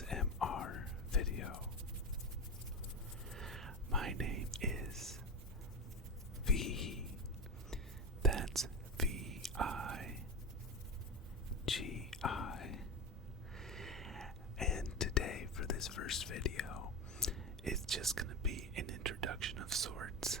ASMR video. My name is V. That's V-I-G-I. And today, for this first video, it's just going to be an introduction of sorts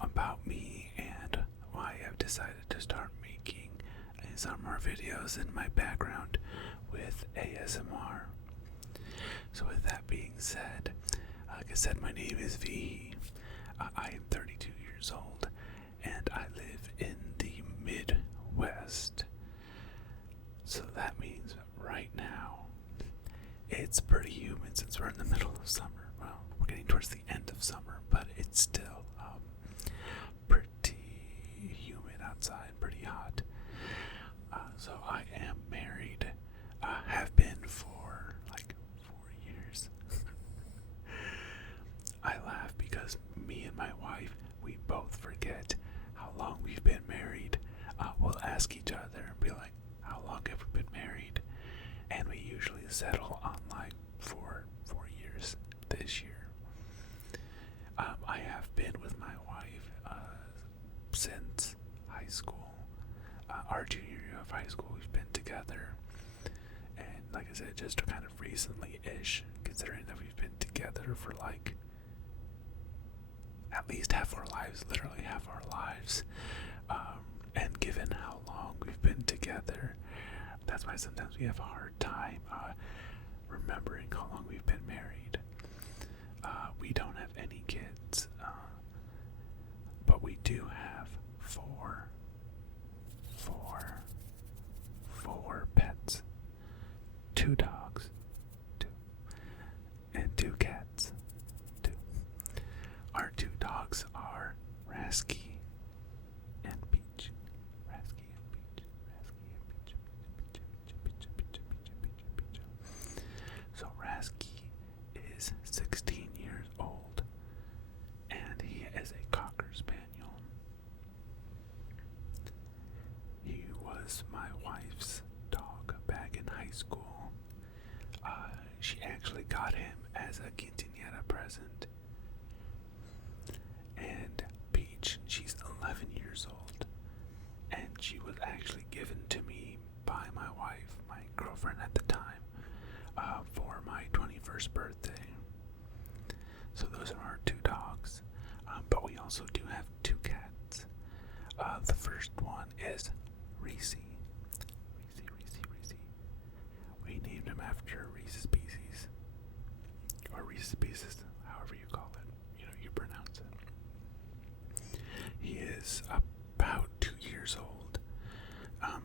about me and why I've decided to start making ASMR videos in my background with ASMR. So with that being said, like I said, my name is V. I am 32 years old and I live in the Midwest. So that means right now it's pretty humid since we're in the middle of summer. Well, we're getting towards the end of summer, but it's still pretty humid outside, pretty hot. So I am married. Have been for like 4 years. I laugh because me and my wife, we both forget how long we've been married. We'll ask each other and be like, how long have we been married? And we usually settle on like 4 years this year. I have been with my wife since high school. Our junior year of high school, we've been together. And like I said, just kind of recently-ish, considering that we've been together for like at least half our lives, literally half our lives. And given how long we've been together, that's why sometimes we have a hard time remembering how long we've been married. We don't have any kids, but we do have four pets. 2 dogs, 2, and 2 cats, 2. Our 2 dogs are Rasky and Peach. Rasky and Peach. Rasky and Peach. Peach. So Rasky is 16 years old, and he is a Cocker Spaniel. He was my wife's dog back in high school. She actually got him as a quinceañera present. And Peach, she's 11 years old, and she was actually given to me by my wife, my girlfriend at the time, for my 21st birthday. So those are our 2 dogs, but we also do have 2 cats. The first one is Reese. We named him after Reese's Pieces, or Reese's Pieces, however you call it, you pronounce it. He is about 2 years old,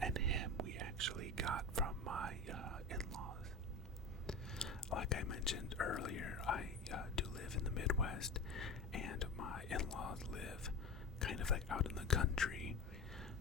and him we actually got from my in-laws. Like I mentioned earlier, I do live in the Midwest, and my in-laws live kind of like out in the country,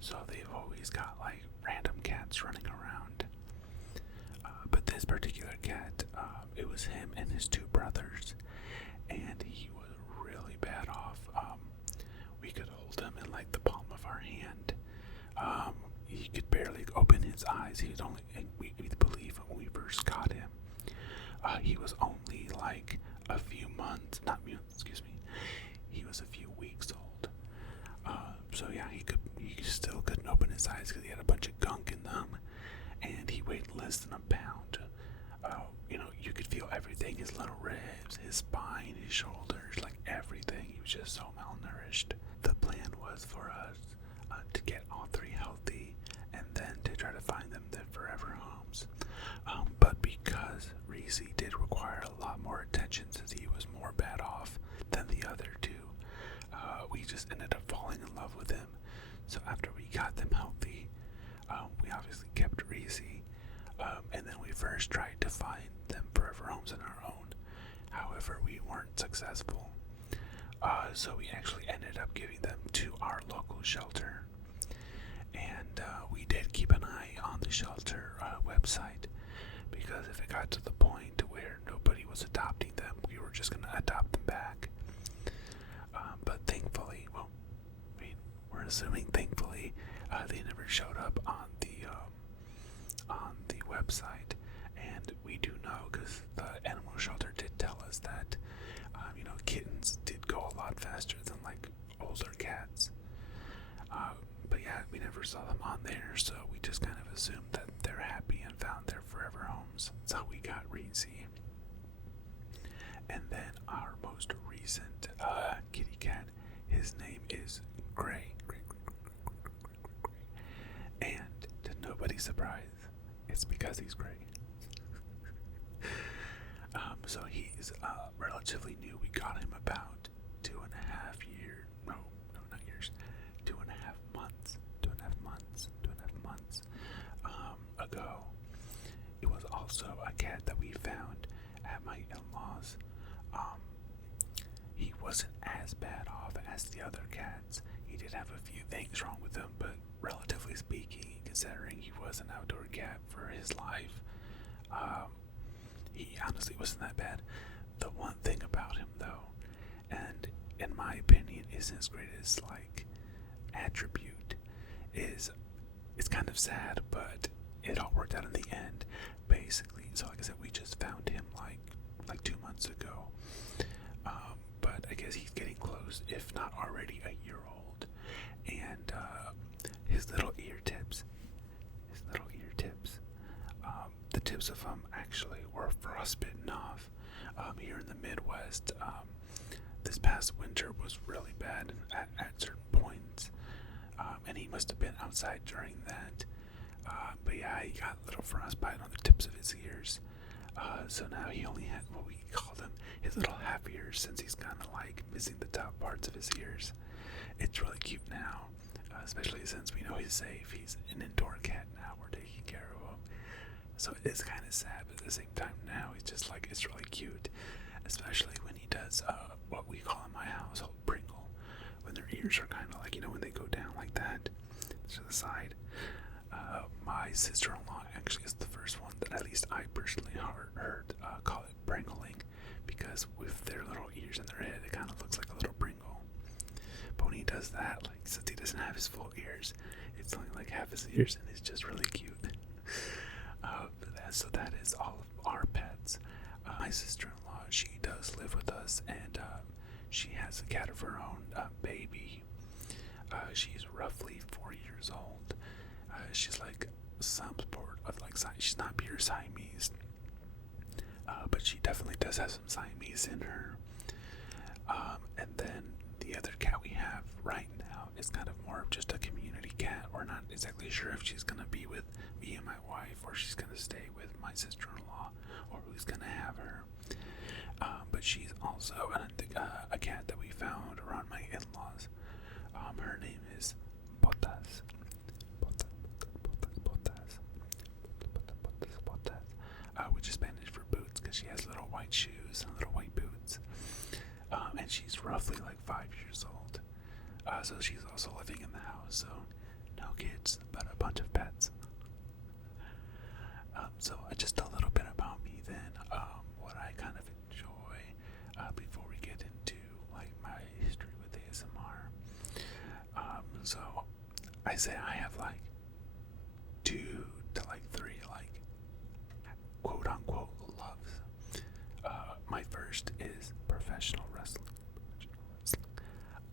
so they've always got like random cats running around. But this particular cat, it was him and his 2 brothers, and he was really bad off. We could hold him in like the palm of our hand. He could barely open his eyes. He was only, and we believe when we first got him, he was only like a few months, he was a few weeks old. So yeah, he still couldn't open his eyes because he had a bunch of gunk in them, and he weighed less than a pound. You could feel everything, his little ribs, his spine, his shoulders, like everything. He was just so malnourished. The plan was for us to get all 3 healthy and then to try to find them their forever homes. But because Reese did require a lot more attention since he was more bad off than the other 2, we just ended up falling in love with him. So after we got them healthy, we obviously kept Reese, and then we first tried to find them forever homes on our own. However, we weren't successful. So we actually ended up giving them to our local shelter. And we did keep an eye on the shelter website, because if it got to the point where nobody was adopting them, we were just going to adopt them back. But thankfully, we're assuming thankfully, they never showed up on the website, and And we do know, because the animal shelter did tell us that, kittens did go a lot faster than like older cats. But yeah, we never saw them on there, so we just kind of assumed that they're happy and found their forever homes. That's how we got Reese. And then our most recent kitty cat, his name is Gray. And to nobody's surprise, it's because he's gray. So he's relatively new. We got him about 2.5 years. No, not years. 2.5 months. 2.5 months ago. It was also a cat that we found at my in-laws. He wasn't as bad off as the other cats. He did have a few things wrong with him, but relatively speaking, considering he was an outdoor cat for his life, he honestly wasn't that bad. The one thing about him, though, and in my opinion, isn't his greatest attribute, is it's kind of sad, but it all worked out in the end. Basically, so like I said, we just found him like 2 months ago. But I guess he's getting close, if not already a year old. And his little ear tips, the tips of them actually were frostbitten off. Here in the Midwest, this past winter was really bad at certain points. And he must have been outside during that. But yeah, he got a little frostbite on the tips of his ears. So now he only had what we call them his little half ears, since he's kind of like missing the top parts of his ears. It's really cute now, especially since we know he's safe. He's an indoor cat now. We're taking care of him. So it is kind of sad, but at the same time now it's just like, it's really cute, especially when he does what we call in my household Pringle, when their ears are kind of like, when they go down like that to the side. My sister-in-law actually is the first one that at least I personally heard call it Pringling, because with their little ears in their head, it kind of looks like a little Pringle. But when he does that, since he doesn't have his full ears, it's only like half his ears, and it's just really cute. So that is all of our pets. My sister-in-law, she does live with us, and she has a cat of her own, Baby. She's roughly 4 years old. She's like some sort of she's not pure Siamese, but she definitely does have some Siamese in her. And then the other cat we have right now is kind of more of just a community cat. We're not exactly sure if she's going to be with me and my wife, or she's going to stay with my sister-in-law, or who's going to have her. But she's also a cat that we found around my in-laws. Her name is Botas. Which is Spanish for boots, because she has little white shoes and little white boots. And she's roughly 5 years old. So she's also living in the house. So no kids, but a bunch of pets. So just a little bit about me then. What I kind of enjoy before we get into my history with ASMR. So I say I have 2 to 3 quote unquote loves. My first is professional wrestling.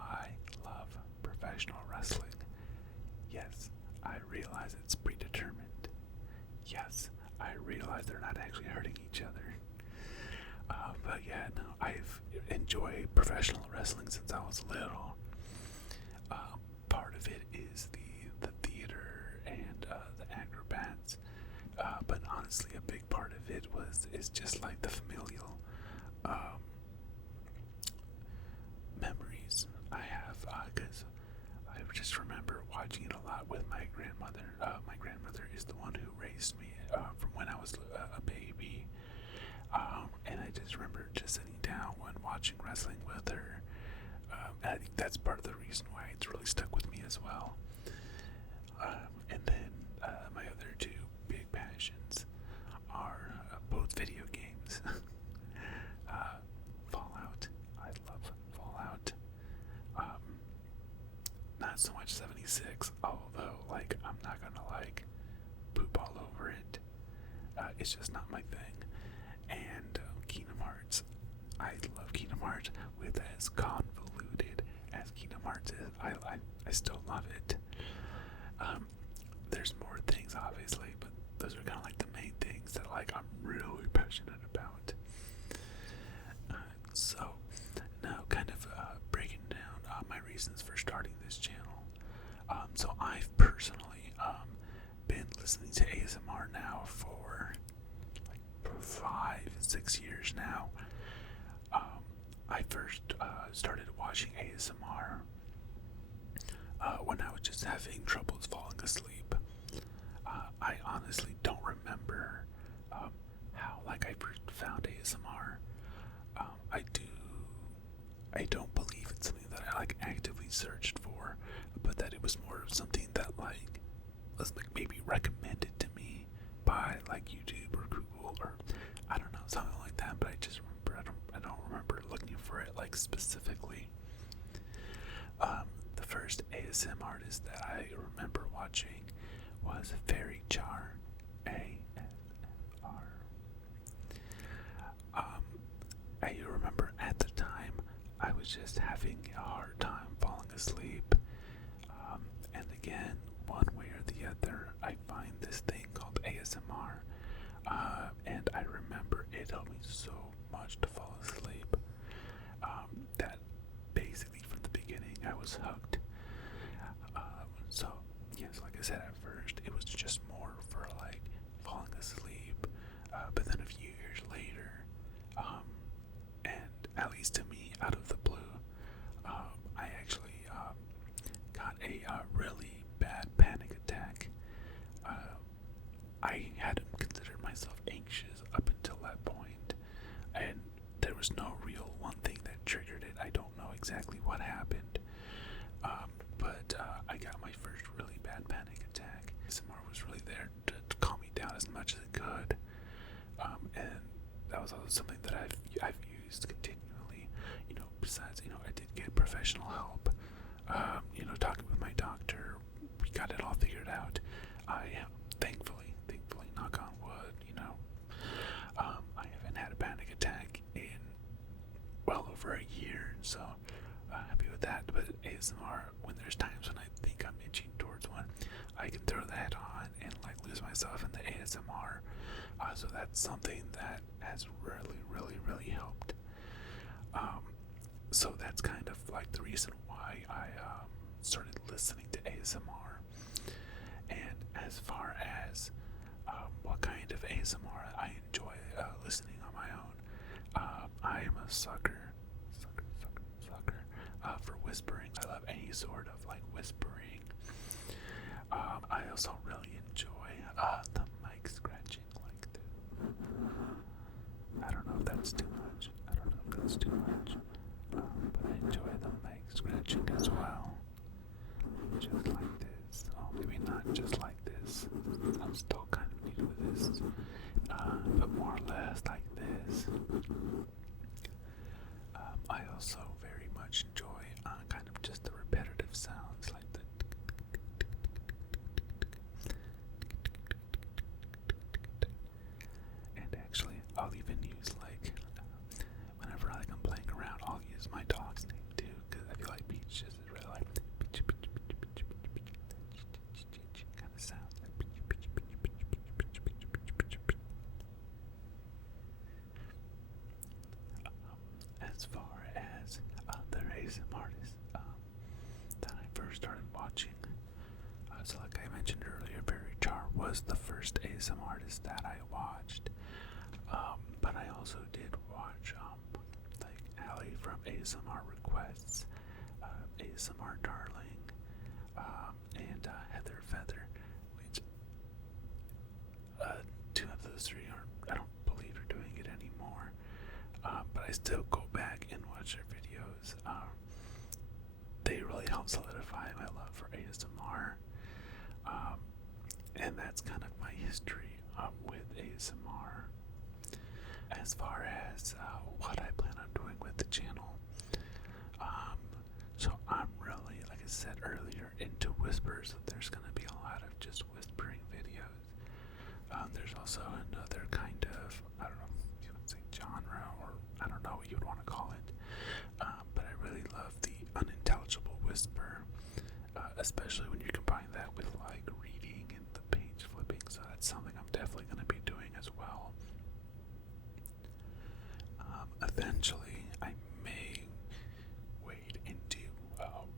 I love professional wrestling. Yes, I realize it's predetermined. Yes, I realize they're not actually hurting each other. But yeah, no, I've enjoyed professional wrestling since I was little. Part of it is the theater and the acrobats. But honestly, a big part of it is just the familial memories I have, because I just remember watching it a lot with my grandmother. My grandmother is the one who raised me from when I was a baby, and I just remember just sitting down when watching wrestling with her. And I think that's part of the reason why it's really stuck with me as well. And then my other 2 big passions are both video games. Fallout. I love Fallout. Not so much 76, although I'm not gonna poop all over it. It's just not my thing. And Kingdom Hearts, I love Kingdom Hearts with as convoluted as Kingdom Hearts is. I still love it. There's more things obviously, but those are kind of like the main things that like I'm really passionate about. So now kind of breaking down my reasons for starting this channel. So I've personally been listening to ASMR now for like 5-6 years now. I first started watching ASMR when I was just having troubles falling asleep. I honestly don't remember how like I first found ASMR. I don't believe it's something that I like actively searched for, but that it was more of something that like was like maybe recommended to me by like YouTube or Google or I don't know, something like that. But I just remember I don't remember looking for it like specifically. The first ASM artist that I remember watching was Fairy Char, ASMR. I remember at the time I was just having a hard time falling asleep. And again, one way or the other, I find this thing called ASMR. And I remember it helped me so much to fall asleep. That basically from the beginning I was hooked. So yes, like I said at first, it was just more for like falling asleep. But then a few years later, and at least to me, out of the blue, I actually got a really bad panic attack. I hadn't considered myself anxious up until that point, and there was no real one thing that triggered it. I don't know exactly what happened, but I got my first really bad panic attack. ASMR was really there to calm me down as much as it could, and that was also something that I've used continually. Besides, I did get professional help. Talking with my doctor, we got it all figured out. I am thankfully, knock on wood, I haven't had a panic attack in well over a year, so happy with that. But ASMR, when there's times when I think I'm itching towards one, I can throw that on and like lose myself in the ASMR. So that's something that has really helped. So that's kind of like the reason why I started listening to ASMR. And as far as what kind of ASMR I enjoy listening on my own, I am a sucker for whispering. I love any sort of like whispering. I also really enjoy the mic scratching like this. I don't know if that's too much. But I enjoy the mic scratching as well. Just like this. Oh, maybe not just like this. I'm still kind of new to this. But more or less like this. I also very much enjoy kind of just the repetitive sounds like the and actually I'll even use like whenever like I'm playing around, I'll use my dog's name too, because I feel like Peach is really like kind of sounds. As far as the ASMR artists that I first started watching, so like I mentioned earlier, Fairy Char was the first ASMR artist that I watched. But I also did watch like Allie from ASMR Requests, ASMR Darling, and Heather Feather, which two of those three I don't believe are doing it anymore. But I still go back and watch their videos. They really help solidify my love for ASMR. And that's kind of my history with ASMR. As far as what I plan on doing with the channel, so I'm really, like I said earlier, into whispers. So there's going to be a lot of just whispering videos. There's also another kind of, I don't know, you would say genre, or I don't know what you would want to call it, but I really love the unintelligible whisper, especially when you combine that with like reading and the page flipping, so that's something I'm definitely going to be doing as well. Eventually, I may wade into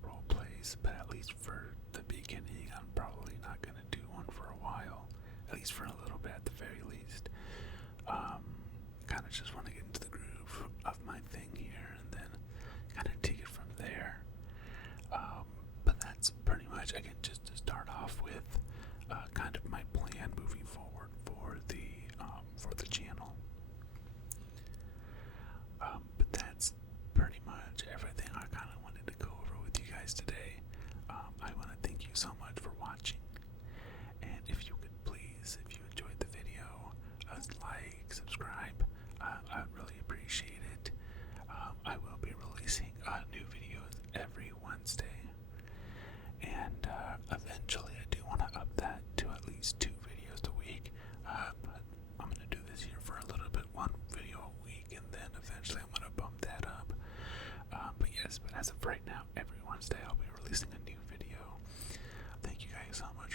role plays, but at least for the beginning, I'm probably not going to do one for a while, at least for a little bit at the very least. Kind of just want to get into the groove of my thing here and then kind of take it from there. But that's pretty much, again, just to start off with kind of my plan moving forward for the channel. But that's pretty much everything I kind of wanted to go over with you guys today. I want to thank you so much for watching, and if you could please, if you enjoyed the video, like, subscribe. I would really appreciate it. I will be releasing new videos every Wednesday, and eventually I do want to up that to at least 2 videos a week, but I'm going to do this here for a little bit, 1 video a week, and then eventually I'm going to bump that up. But yes, but as of right now, every Wednesday I'll be releasing a new video. Thank you guys so much